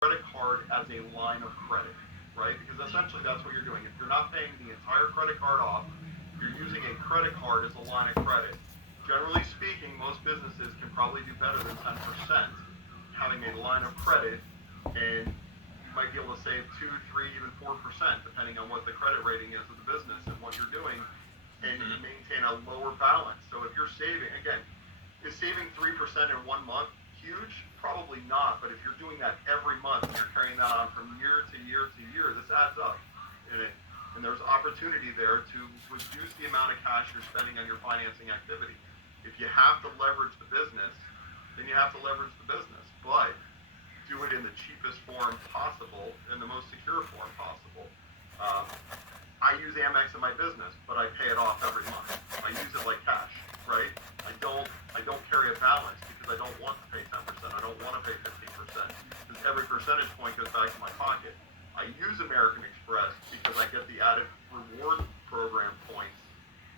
credit card as a line of credit, right? Because essentially that's what you're doing. If you're not paying the entire credit card off, you're using a credit card as a line of credit. Generally speaking, most businesses can probably do better than 10% having a line of credit, and you might be able to save 2, 3, even 4%, depending on what the credit rating is of the business and what you're doing, and Mm-hmm. maintain a lower balance. So if you're saving, again, is saving 3% in 1 month huge? Probably not. But if you're doing that every month and you're carrying that on from year to year to year, this adds up. And, it, and there's opportunity there to reduce the amount of cash you're spending on your financing activity. If you have to leverage the business, then you have to leverage the business. But do it in the cheapest form possible, in the most secure form possible. Um, I use Amex in my business, but I pay it off every month. I use it like cash, right? I don't carry a balance because I don't want to pay 10%. I don't want to pay 15% because every percentage point goes back to my pocket. I use American Express because I get the added reward program points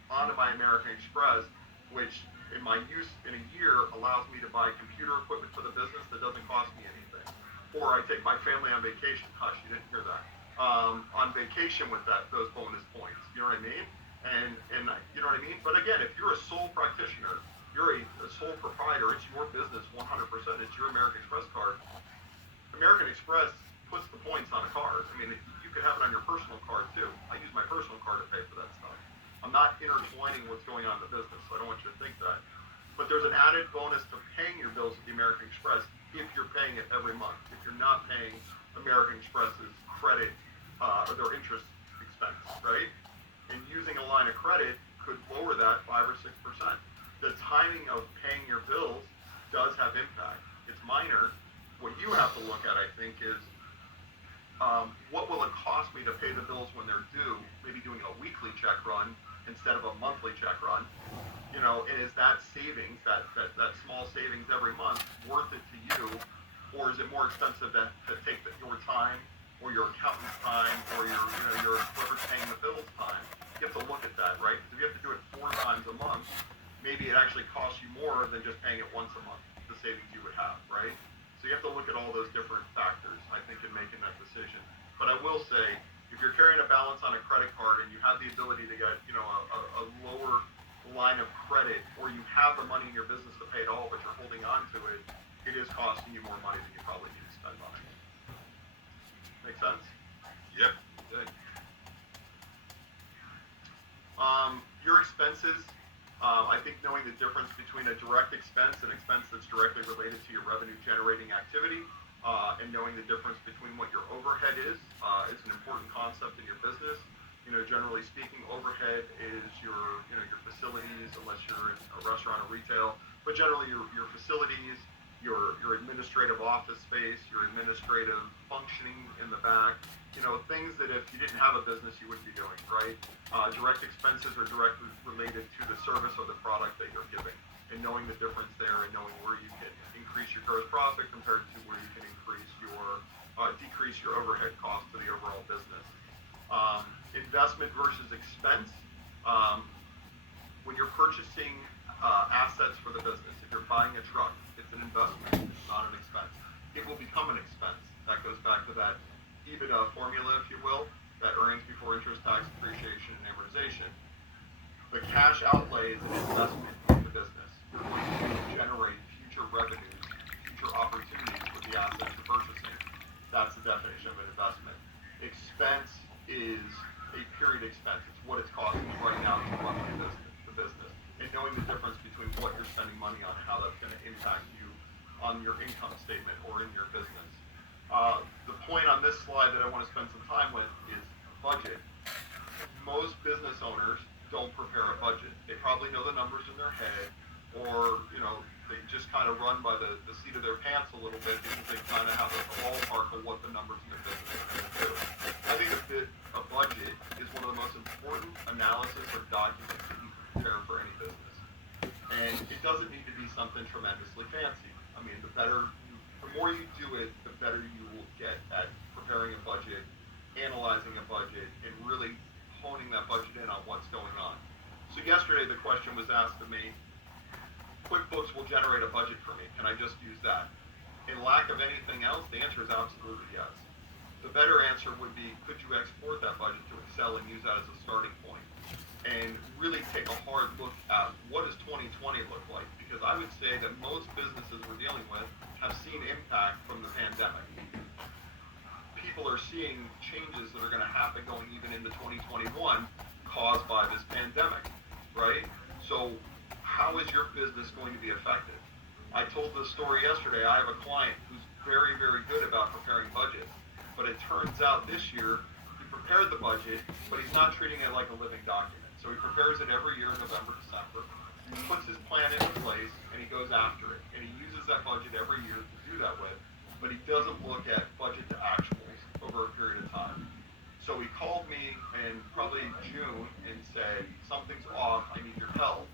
onto my American Express, which in my use in a year allows me to buy computer equipment for the business that doesn't cost me anything. Or I take my family on vacation. Hush, you didn't hear that. On vacation with those bonus points. You know what I mean? And you know what I mean? But again, if you're a sole practitioner, you're a sole proprietor, it's your business 100%, it's your American Express card. American Express puts the points on a card. I mean, you could have it on your personal card too. I use my personal card to pay for that stuff. I'm not intertwining what's going on in the business, so I don't want you to think that. But there's an added bonus to paying your bills with the American Express if you're paying it every month. If you're not paying American Express's credit or their interest expense, right? And using a line of credit could lower that 5 or 6%. The timing of paying your bills does have impact. It's minor. What you have to look at, I think, is what will it cost me to pay the bills when they're due? Maybe doing a weekly check run instead of a monthly check run. And is that savings, that small savings every month, worth it to you, or is it more expensive to take your time, or your accountant's time, or your whoever's paying the bills time? You have to look at that, right? Because if you have to do it 4 times a month, maybe it actually costs you more than just paying it once a month, the savings you would have, right? So you have to look at all those different factors, I think, in making that decision. But I will say, if you're carrying a balance on a credit card and you have the ability to get, a lower line of credit, or you have the money in your business to pay it all, but you're holding on to it, it is costing you more money than you probably need to spend on it. Make sense? Yep. Good. Your expenses, I think knowing the difference between a direct expense and expense that's directly related to your revenue generating activity, and knowing the difference between what your overhead is an important concept in your business. Generally speaking, overhead is your facilities, unless you're in a restaurant or retail, but generally your facilities, your administrative office space, your administrative functioning in the back, things that if you didn't have a business you wouldn't be doing, right? Direct expenses are directly related to the service or the product that you're giving, and knowing the difference there, and knowing where you can increase your gross profit compared to where you can decrease your overhead costs to the overall business. Investment versus expense. Um, when you're purchasing assets for the business, if you're buying a truck, it's an investment, it's not an expense. It will become an expense. That goes back to that EBITDA formula, if you will, that earnings before interest, tax, depreciation, and amortization. The cash outlay is an investment in the business. You're going to generate future revenues, future opportunities with the assets you're purchasing. That's the definition of an investment. Expense is a period expense. It's what it's costing you right now to run the business, and knowing the difference between what you're spending money on and how that's going to impact you on your income statement or in your business. The point on this slide that I want to spend some time with is budget. Most business owners don't prepare a budget. They probably know the numbers in their head, or they just kind of run by the seat of their pants a little bit because they kind of have a ballpark of what the numbers in their business are going to do. I think a budget is one of the most important analysis or documents that you can prepare for any business. And it doesn't need to be something tremendously fancy. I mean, the more you do it, the better you will get at preparing a budget, analyzing a budget, and really honing that budget in on what's going on. So yesterday the question was asked to me, QuickBooks will generate a budget for me. Can I just use that? In lack of anything else, the answer is absolutely yes. The better answer would be, could you export that budget to Excel and use that as a starting point? And really take a hard look at what does 2020 look like? Because I would say that most businesses we're dealing with have seen impact from the pandemic. People are seeing changes that are going to happen going even into 2021 caused by this pandemic, right? So how is your business going to be affected? I told this story yesterday. I have a client who's very, very good about preparing budgets, but it turns out this year he prepared the budget, but he's not treating it like a living document. So he prepares it every year in November, December, puts his plan into place, and he goes after it. And he uses that budget every year to do that with, but he doesn't look at budget to actuals over a period of time. So he called me in probably June and said, something's off, I need your help.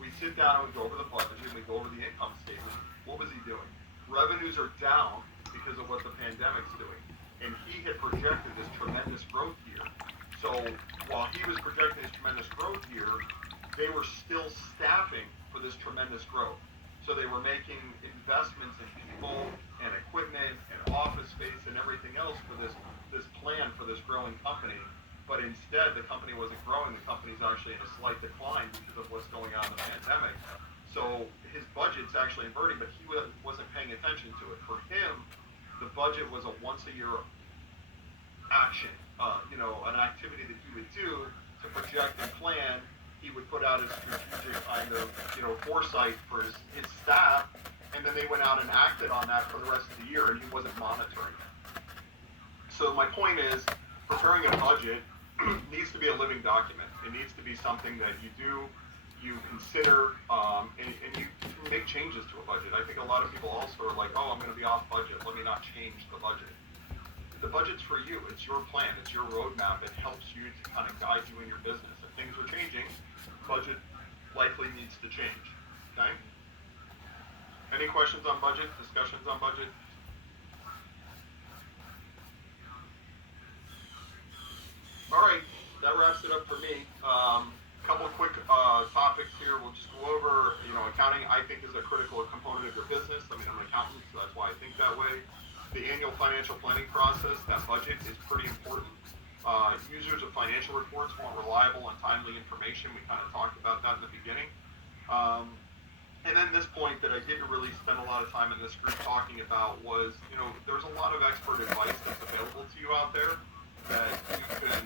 We sit down and we go over the budget and we go over the income statement. What was he doing? Revenues are down because of what the pandemic's doing. And he had projected this tremendous growth year. So while he was projecting this tremendous growth year, they were still staffing for this tremendous growth. So they were making investments in people and equipment and office space and everything else for this plan for this growing company. But instead, the company wasn't growing. The company's actually in a slight decline because of what's going on in the pandemic. So his budget's actually inverting, but he wasn't paying attention to it. For him, the budget was a once a year action, an activity that he would do to project and plan. He would put out his strategic kind of, foresight for his staff, and then they went out and acted on that for the rest of the year, and he wasn't monitoring it. So my point is, preparing a budget needs to be a living document. It needs to be something that you consider, and you make changes to a budget. I think a lot of people also are like, oh, I'm going to be off budget. Let me not change the budget. The budget's for you. It's your plan. It's your roadmap. It helps you to kind of guide you in your business. If things are changing, budget likely needs to change. Okay? Any questions on budget? Discussions on budget? All right, that wraps it up for me. Couple of quick topics here. We'll just go over. Accounting I think is a critical component of your business. I mean, I'm an accountant, so that's why I think that way. The annual financial planning process, that budget is pretty important. Users of financial reports want reliable and timely information. We kind of talked about that in the beginning. Um, and then this point that I didn't really spend a lot of time in this group talking about was, there's a lot of expert advice that's available to you out there that you can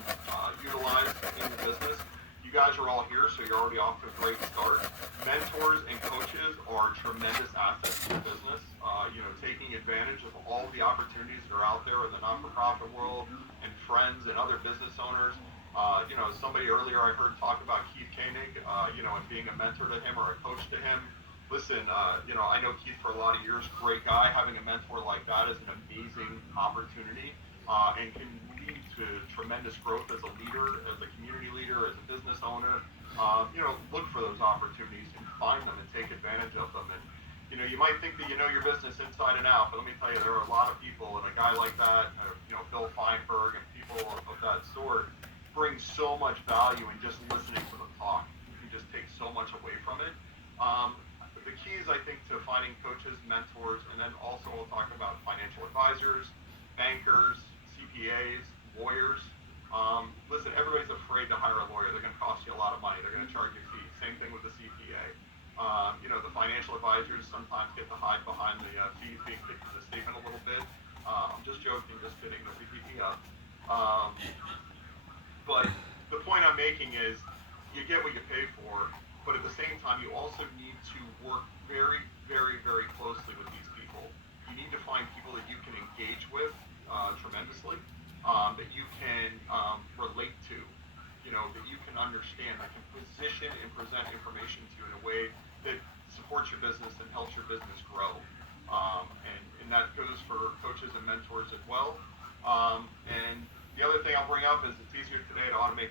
utilize in the business. You guys are all here, so you're already off to a great start. Mentors and coaches are tremendous assets to your business. Taking advantage of all the opportunities that are out there in the not-for-profit world and friends and other business owners. Somebody earlier I heard talk about Keith Koenig, and being a mentor to him or a coach to him. Listen, I know Keith for a lot of years, great guy. Having a mentor like that is an amazing opportunity and can lead to tremendous growth as a leader, as a community leader, as a business owner. Look for those opportunities and find them and take advantage of them. And you might think that you know your business inside and out, but let me tell you, there are a lot of people, and a guy like that, Bill Feinberg and people of that sort, bring so much value in just listening to them talk. You can just take so much away from it. The keys, I think, to finding coaches, mentors, and then also we'll talk about financial advisors, bankers, CPAs, lawyers. Listen, everybody's afraid to hire a lawyer. They're going to cost you a lot of money. They're going to charge you fees. Same thing with the CPA. The financial advisors sometimes get to hide behind the fees being kicked in the statement a little bit. I'm just joking, just kidding. Nobody beat me up. But the point I'm making is you get what you pay for, but at the same time, you also need to work very, very, very closely with these people. You need to find people that you can engage with tremendously, that you can relate to, that you can understand, that can position and present information to you in a way that supports your business and helps your business grow. And that goes for coaches and mentors as well. And the other thing I'll bring up is it's easier today to automate